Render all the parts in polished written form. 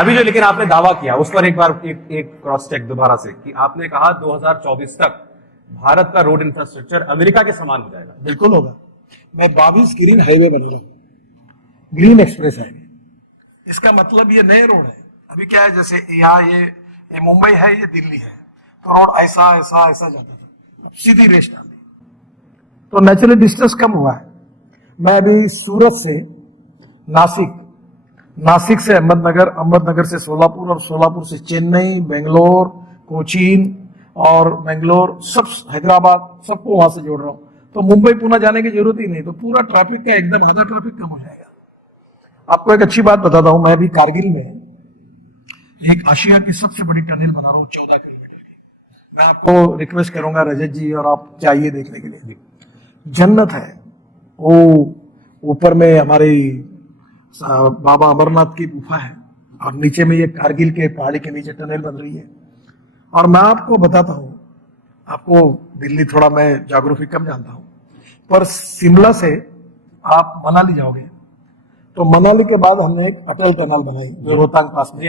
अभी जो लेकिन आपने दावा किया उस पर एक बार एक क्रॉस चेक दोबारा से कि आपने कहा 2024 तक भारत का रोड इंफ्रास्ट्रक्चर अमेरिका के समान हो जाएगा। बिल्कुल होगा। मैं 22 ग्रीन हाईवे बनेगा, ग्रीन एक्सप्रेस हाईवे। इसका मतलब ये नए रोड है। अभी क्या है, जैसे यहाँ ये मुंबई है, ये दिल्ली है, तो रोड ऐसा ऐसा ऐसा जाता था, अब सीधी रेस डाल दी, तो नेचुरली डिस्टेंस कम हुआ है। मैं अभी सूरत से नासिक, नासिक से अहमदनगर, अहमदनगर से सोलापुर और सोलापुर से चेन्नई, बेंगलोर, कोचीन और बेंगलोर, सब हैदराबाद, सबको वहां से जोड़ रहा हूं। तो मुंबई पुणे जाने की जरूरत ही नहीं, तो पूरा ट्रैफिक का एकदम आधा ट्रैफिक कम हो जाएगा। आपको एक अच्छी बात बताता हूं, मैं अभी कारगिल में एक आशिया की सबसे बड़ी टनल बना रहा हूं 14 किलोमीटर की। मैं आपको रिक्वेस्ट करूंगा रजत जी, और आप चाहिए देखने के लिए, जन्नत है वो। ऊपर में हमारी बाबा अमरनाथ की गुफा है और नीचे में ये कारगिल के पहाड़ी के नीचे टनल बन रही है। और मैं आपको बताता हूं, आपको दिल्ली थोड़ा मैं ज्योग्राफी कम जानता हूं, पर शिमला से आप मनाली जाओगे तो मनाली के बाद हमने एक अटल टनल बनाई जो रोहतांग पास में।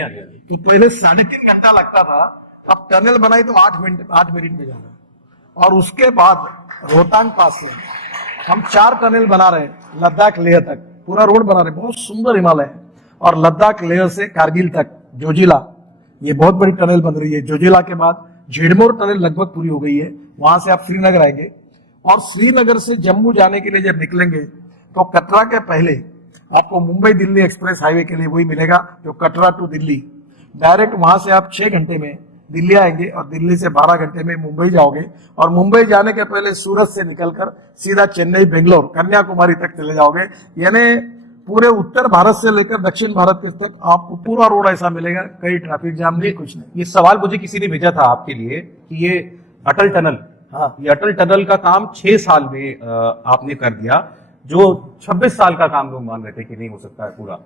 तो पहले 3.5 घंटा लगता था, अब टनल बनाई तो 8 मिनट में जाना। और उसके बाद रोहतांग पास से हम 4 टनल बना रहे हैं, लद्दाख लेह तक पूरा रोड बना रहे, बहुत सुंदर हिमालय है। और लद्दाख लेह से कारगिल तक जोजिला, ये बहुत बड़ी टनल बन रही है। जोजिला के बाद झेड़मोर टनल लगभग पूरी हो गई है, वहां से आप श्रीनगर आएंगे। और श्रीनगर से जम्मू जाने के लिए जब निकलेंगे तो कटरा के पहले आपको मुंबई दिल्ली एक्सप्रेस हाईवे के लिए वही मिलेगा जो कटरा टू दिल्ली डायरेक्ट, वहां से आप 6 घंटे में दिल्ली आएंगे और दिल्ली से 12 घंटे में मुंबई जाओगे। और मुंबई जाने के पहले सूरत से निकलकर सीधा चेन्नई, बेंगलोर, कन्याकुमारी तक चले जाओगे। यानी पूरे उत्तर भारत से लेकर दक्षिण भारत तक आपको पूरा रोड ऐसा मिलेगा, कहीं ट्रैफिक जाम नहीं, कुछ नहीं। ये सवाल मुझे किसी ने भेजा था आपके लिए कि ये अटल टनल, हाँ, ये अटल टनल का काम 6 साल में आपने कर दिया, जो 26 साल का काम लोग मान रहे थे कि नहीं हो सकता है पूरा।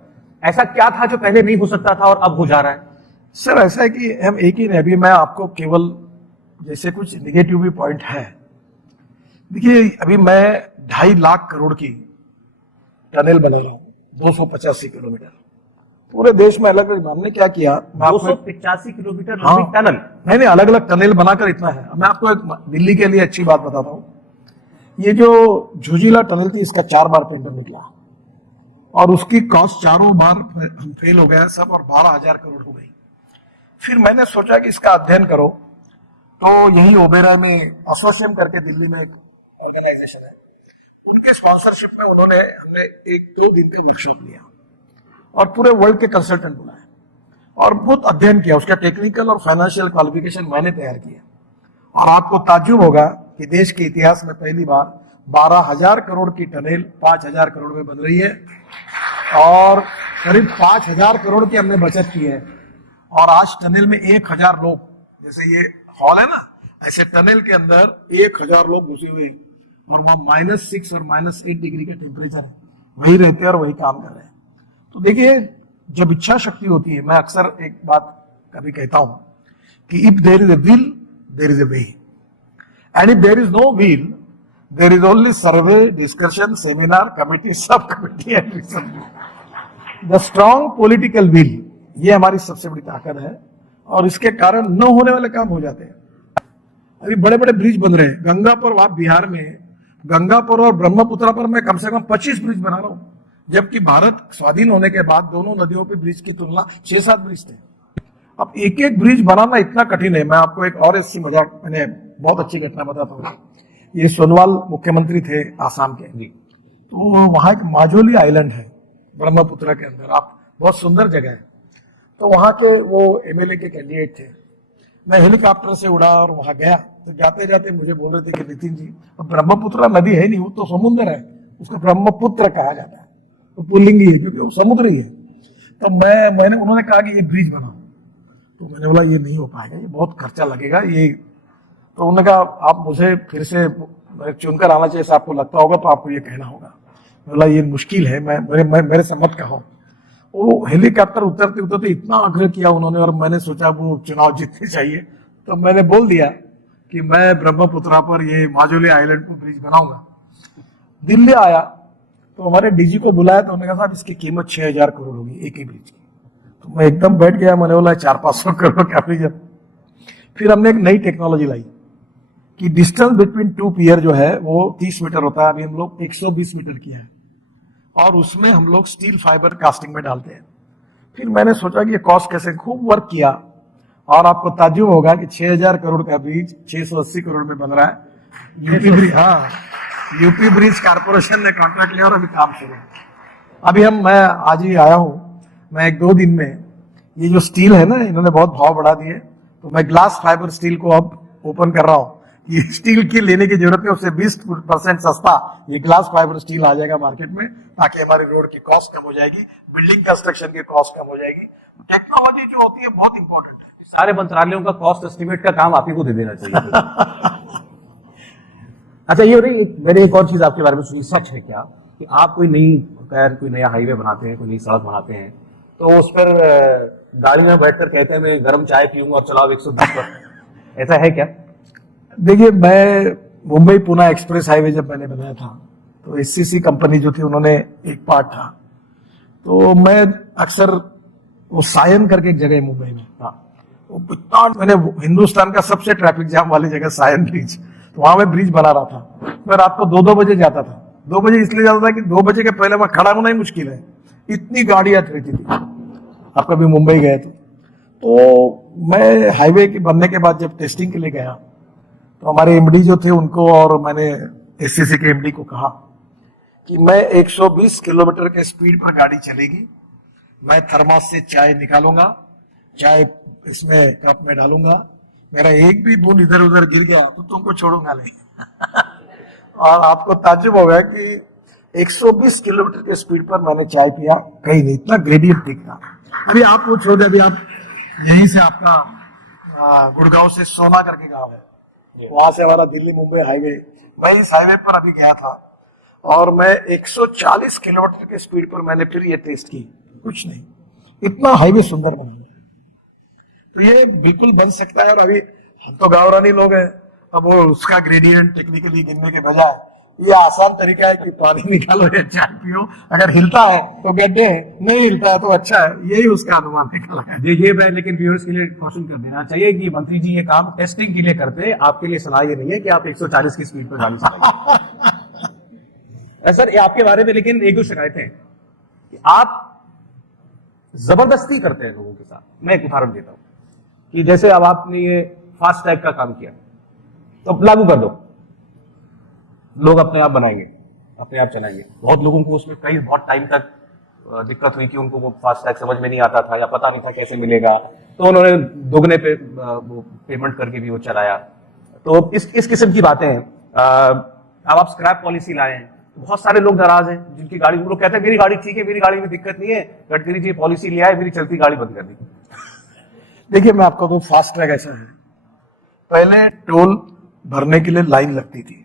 ऐसा क्या था जो पहले नहीं हो सकता था और अब हो जा रहा है? सर ऐसा है कि हम एक ही नहीं, अभी मैं आपको केवल जैसे कुछ निगेटिव भी पॉइंट है। देखिए अभी मैं 2.5 लाख करोड़ की टनल बना रहा हूं, 285 किलोमीटर पूरे देश में। अलग अलग हमने क्या किया, 285 किलोमीटर लंबी टनल? नहीं, अलग अलग टनल बनाकर इतना है। मैं आपको एक दिल्ली के लिए अच्छी बात बताता हूँ। ये जो झुजिला टनल थी, इसका 4 बार टेंडर निकला और उसकी कॉस्ट 4 बार हम फेल हो गया सब, और 12,000 करोड़ हो गई। फिर मैंने सोचा कि इसका अध्ययन करो, तो यही ओबेरॉय में एसोसिएशन करके दिल्ली में एक ऑर्गेनाइजेशन है, उनके स्पॉन्सरशिप में हमने 1-2 दिन का वर्कशॉप लिया और पूरे वर्ल्ड के कंसल्टेंट बुलाए और बहुत अध्ययन किया। उसका टेक्निकल और फाइनेंशियल क्वालिफिकेशन मैंने तैयार किया। और आपको ताज्जुब होगा कि देश के इतिहास में पहली बार 12,000 करोड़ की टनल 5,000 करोड़ में बन रही है और करीब 5,000 करोड़ की हमने बचत की है। और आज टनल में 1,000 लोग, जैसे ये हॉल है ना, ऐसे टनल के अंदर 1,000 लोग घुसे हुए हैं और वो -6 और -8 डिग्री का टेम्परेचर है, वही रहते हैं और वही काम कर रहे हैं। तो देखिए जब इच्छा शक्ति होती है, मैं अक्सर एक बात कभी कहता हूं कि if there is a will there is a way, and if there is no will there is only survey, discussion, seminar, committee, sub committee and the strong political will, ये हमारी सबसे बड़ी ताकत है और इसके कारण न होने वाले काम हो जाते हैं। अभी बड़े बड़े ब्रिज बन रहे हैं गंगा पर, वहां बिहार में गंगा पर और ब्रह्मपुत्र पर मैं कम से कम 25 ब्रिज बना रहा हूं, जबकि भारत स्वाधीन होने के बाद दोनों नदियों पे ब्रिज की तुलना 6-7 ब्रिज थे। अब एक एक ब्रिज बनाना इतना कठिन है। मैं आपको एक और ऐसी मजाक, मैंने बहुत अच्छी घटना बताता हूँ। ये सोनोवाल मुख्यमंत्री थे आसाम के, तो वहां एक माजोली आइलैंड है ब्रह्मपुत्र के अंदर, आप बहुत सुंदर जगह है। तो वहां के वो एमएलए के कैंडिडेट थे, मैं हेलीकॉप्टर से उड़ा और वहां गया, तो जाते जाते मुझे बोल रहे थे कि नितिन जी, अब ब्रह्मपुत्र नदी है नहीं, वो तो समुद्र है, उसको ब्रह्मपुत्र कहा जाता है, तो पुल्लिंग ही है क्योंकि वो समुद्र ही है। तो उन्होंने कहा कि ये ब्रिज बनाओ, तो मैंने बोला ये नहीं हो पाएगा, ये बहुत खर्चा लगेगा ये। तो उन्होंने कहा आप मुझे फिर से चुनकर आना चाहिए, आपको लगता होगा तो आपको ये कहना होगा। बोला ये मुश्किल है, मेरे से मत कहो। वो हेलीकॉप्टर उतरते उतरते इतना आग्रह किया उन्होंने, और मैंने सोचा वो चुनाव जीतने चाहिए, तो मैंने बोल दिया कि मैं ब्रह्मपुत्रा पर ये माजुली आइलैंड पर ब्रिज बनाऊंगा। दिल्ली आया तो हमारे डीजी को बुलाया, तो उन्होंने कहा साहब इसकी कीमत 6,000 करोड़ होगी एक ही ब्रिज की। तो मैं एकदम बैठ गया, मैंने बोला 400-500 करोड़ का ब्रिज। फिर हमने एक नई टेक्नोलॉजी लाई कि डिस्टेंस बिटवीन टू पियर जो है वो 30 मीटर होता है, अभी हम लोग 120 मीटर किया है, और उसमें हम लोग स्टील फाइबर कास्टिंग में डालते हैं। फिर मैंने सोचा कि ये कॉस्ट कैसे, खूब वर्क किया, और आपको ताज्जुब होगा कि 6000 करोड़ का ब्रिज 680 करोड़ में बन रहा है। यूपी ब्रिज, हाँ, यूपी ब्रिज कारपोरेशन ने कॉन्ट्रैक्ट लिया और अभी काम शुरू है। अभी मैं आज ही आया हूं, मैं 1-2 दिन में, ये जो स्टील है ना, इन्होंने बहुत भाव बढ़ा दिए, तो मैं ग्लास फाइबर स्टील को अब ओपन कर रहा हूं। ये स्टील की लेने की जरूरत नहीं, उससे 20% सस्ता ये ग्लास फाइबर स्टील आ जाएगा मार्केट में, ताकि हमारी रोड की कॉस्ट कम हो जाएगी, बिल्डिंग कंस्ट्रक्शन की कॉस्ट कम हो जाएगी। टेक्नोलॉजी जो होती है बहुत इंपॉर्टेंट है। सारे मंत्रालयों का कॉस्ट एस्टिमेट का काम आप ही को दे देना चाहिए। अच्छा, ये मैंने एक और चीज आपके बारे में सुनी, सच है क्या कि आप कोई नया हाईवे बनाते हैं, कोई नई सड़क बनाते हैं, तो उस पर गाड़ी में बैठकर कहते हैं मैं गर्म चाय पीऊंगा और चलाओ 110 पर, ऐसा है क्या? देखिए, मैं मुंबई पुणे एक्सप्रेस हाईवे जब मैंने बनाया था, तो एससीसी कंपनी जो थी, उन्होंने एक पार्ट था, तो मैं अक्सर वो सायन करके एक जगह है मुंबई में, हाँ, वो मैंने हिंदुस्तान का सबसे ट्रैफिक जाम वाली जगह सायन ब्रिज, तो वहां मैं ब्रिज बना रहा था। मैं रात को 2-2 बजे जाता था। 2 बजे इसलिए जाता था कि 2 बजे के पहले वहां खड़ा होना ही मुश्किल है, इतनी गाड़ियां रहती थी। आप कभी मुंबई गए तो मैं हाईवे के बनने के बाद जब टेस्टिंग के लिए गया, तो हमारे एमडी जो थे उनको, और मैंने एससीसी के एमडी को कहा कि मैं 120 किलोमीटर के स्पीड पर गाड़ी चलेगी, मैं थर्मास से चाय निकालूंगा, चाय इसमें कप में डालूंगा, मेरा एक भी बूंद इधर उधर गिर गया तो तुमको छोड़ूंगा नहीं। और आपको ताज्जुब होगा कि 120 किलोमीटर के स्पीड पर मैंने चाय पिया, कहीं नहीं, इतना ग्रेडियंट दिखता। अभी आप वो छोड़, अभी आप यहीं से आपका गुड़गांव से सोना करके गांव है, वहां से हमारा दिल्ली मुंबई हाईवे, मैं इस हाईवे पर अभी गया था, और मैं 140 किलोमीटर के स्पीड पर मैंने फिर ये टेस्ट की, कुछ नहीं, इतना हाईवे सुंदर बना है। तो ये बिल्कुल बन सकता है। और अभी हम तो गांवरानी लोग हैं, अब वो उसका ग्रेडियंट टेक्निकली गिनने के बजाय ये आसान तरीका है कि पानी निकालो या चाय पियो, अगर हिलता है तो गड्ढे है, नहीं हिलता है तो अच्छा है, यही उसका अनुमान निकला है। ये मैं लेकिन व्यूअर्स के लिए क्वेश्चन कर देना चाहिए कि मंत्री जी ये काम टेस्टिंग के लिए करते हैं, आपके लिए सलाह ये नहीं है कि आप 140 की स्पीड पर गाड़ी चलाइए। सर, ये आपके बारे में लेकिन एक दो शिकायतें हैं कि आप जबरदस्ती करते हैं लोगों के साथ। मैं एक उदाहरण देता हूं कि जैसे अब आपने ये फास्ट टैग का काम किया, तो अब लागू कर दो, लोग अपने आप बनाएंगे, अपने आप चलाएंगे। बहुत लोगों को उसमें बहुत टाइम तक दिक्कत हुई कि उनको वो फास्ट टैग समझ में नहीं आता था या पता नहीं था कैसे मिलेगा, तो उन्होंने दोगुने पे वो पेमेंट करके भी वो चलाया। तो इस किस्म की बातें हैं। अब आप स्क्रैप पॉलिसी लाए हैं, बहुत सारे लोग नाराज हैं जिनकी गाड़ी, वो लोग कहते हैं मेरी गाड़ी ठीक है, मेरी गाड़ी में दिक्कत नहीं है, गडकरी जी पॉलिसी ले आए, मेरी चलती गाड़ी बंद कर दी। देखिए, मैं आपको तो फास्ट ट्रैक ऐसा है, पहले टोल भरने के लिए लाइन लगती थी।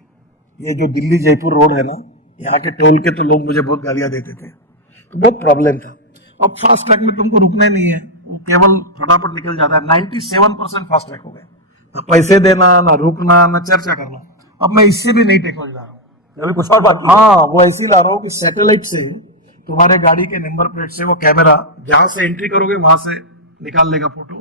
ये जो दिल्ली जयपुर रोड है ना, यहाँ के टोल के तो लोग मुझे बहुत गालियां देते थे, तो बहुत प्रॉब्लम था। अब फास्ट ट्रैक में तुमको रुकना ही नहीं है, वो केवल फटाफट निकल जाता है। 97% फास्ट ट्रैक हो गए, तो पैसे देना ना, रुकना ना, चर्चा करना। अब मैं इससे भी नई टेक्नोलॉजी ला रहा हूँ, अभी कुछ और बात। हाँ, वो ऐसी ला रहा हूँ कि सैटेलाइट से तुम्हारे गाड़ी के नंबर प्लेट से वो कैमरा, जहां से एंट्री करोगे वहां से निकाल लेगा फोटो,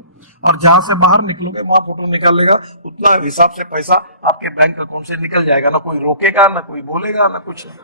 और जहां से बाहर निकलोगे वहां फोटो निकाल लेगा। उतना हिसाब से पैसा आपके बैंक अकाउंट से निकल जाएगा, ना कोई रोकेगा, ना कोई बोलेगा, ना कुछ नहीं।